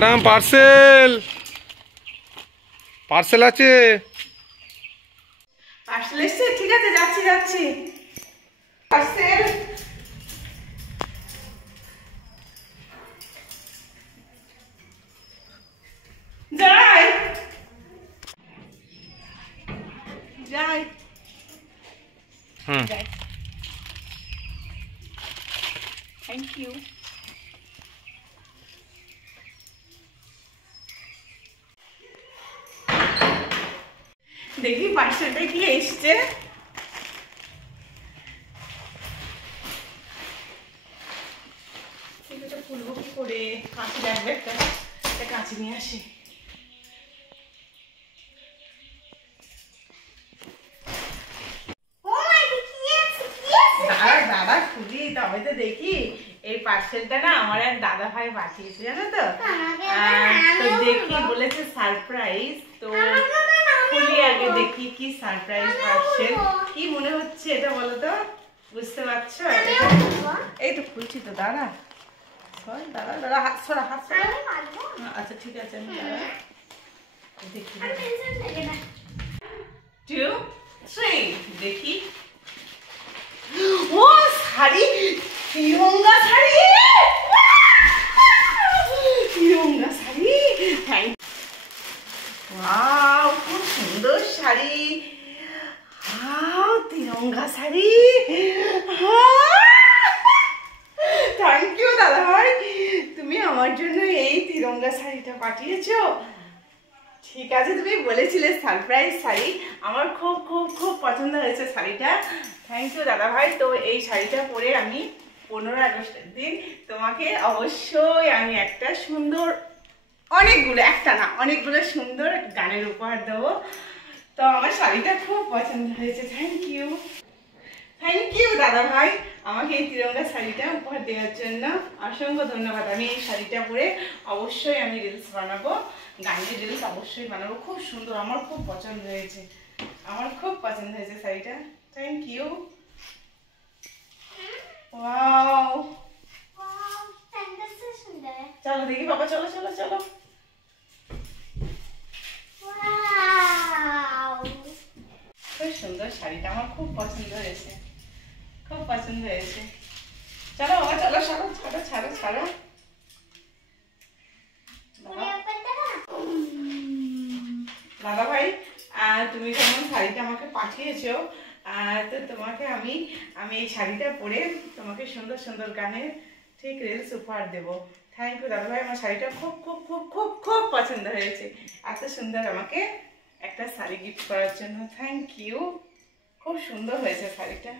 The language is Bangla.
ম্যাডাম পার্সেল পার্সেল আছে। পার্সেল এসছে, ঠিক আছে যাচ্ছি যাচ্ছি। পার্সেল যাই যাই যাই। Thank you. দেখি পার্সেলটা কি এসছে। খুলবো কি করে? কাঁচি লাগবে, একটা কাঁচি নিয়ে আসি। দাদা খুলি তবে তো দেখি। এই পার্সেলটা না আমার এক দাদা ভাই পাঠিয়েছে, জানো তো। তো দেখি বলেছে সারপ্রাইজ, তো খুলি আগে দেখি কি সারপ্রাইজ পার্সেল। কি মনে হচ্ছে এটা বলো তো, বুঝতে পারছো? এই তো খুলছি তো, দাঁড়া দাঁড়া দাঁড়া, হাত সরা হাত সরা। আচ্ছা ঠিক আছে, আমি দাঁড়া দেখি। 2 3 দেখি। ও শাড়ি, তিরঙ্গা শাড়ি, তিরঙ্গা শাড়ি। ওয়াও খুব সুন্দর শাড়ি। তিরঙ্গা শাড়ি। থ্যাংক ইউ দাদা ভাই, তুমি আমার জন্য এই তিরঙ্গা শাড়িটা পাঠিয়েছো। ঠিক আছে, তুমি বলেছিলে সারপ্রাইজ শাড়ি, আমার খুব খুব খুব পছন্দ হয়েছে শাড়িটা। থ্যাংক ইউ দাদা ভাই। তো এই শাড়িটা পরে আমি 15 আগস্টের দিন তোমাকে অবশ্যই আমি একটা সুন্দর, অনেকগুলো, একটা না অনেকগুলো সুন্দর গানের উপহার দেবো। তো আমার শাড়িটা খুব পছন্দ হয়েছে। থ্যাংক ইউ, থ্যাংক ইউ দাদা ভাই, আমাকে এই তিরঙ্গা শাড়িটা উপহার দেওয়ার জন্য অসংখ্য ধন্যবাদ। আমি এই শাড়িটা পরে অবশ্যই আমি রিলস বানাবো, গানের রিলস অবশ্যই বানাবো। খুব সুন্দর, আমার খুব পছন্দ হয়েছে, আমার খুব পছন্দ হয়েছে শাড়িটা। Thank you. ওয়াও চলো দেখি বাবা, চলো চলো চলো। খুব সুন্দর শাড়িটা, আমার খুব পছন্দ হয়েছে, খুব পছন্দ হয়েছে। চলো বাবা চলো, ছাড়ো ছাড়ো ছাড়ো ছাড়ো। দাদা ভাই তুমি যেমন শাড়িটা আমাকে পাঠিয়েছো, তো তোমাকে আমি এই শাড়িটা পরে তোমাকে সুন্দর সুন্দর গানে ঠিক রিলস উপহার দেবো। থ্যাংক ইউ দাদা ভাই, আমার শাড়িটা খুব খুব খুব খুব খুব পছন্দ হয়েছে। এত সুন্দর আমাকে একটা শাড়ি গিফট করার জন্য থ্যাংক ইউ। খুব সুন্দর হয়েছে শাড়িটা।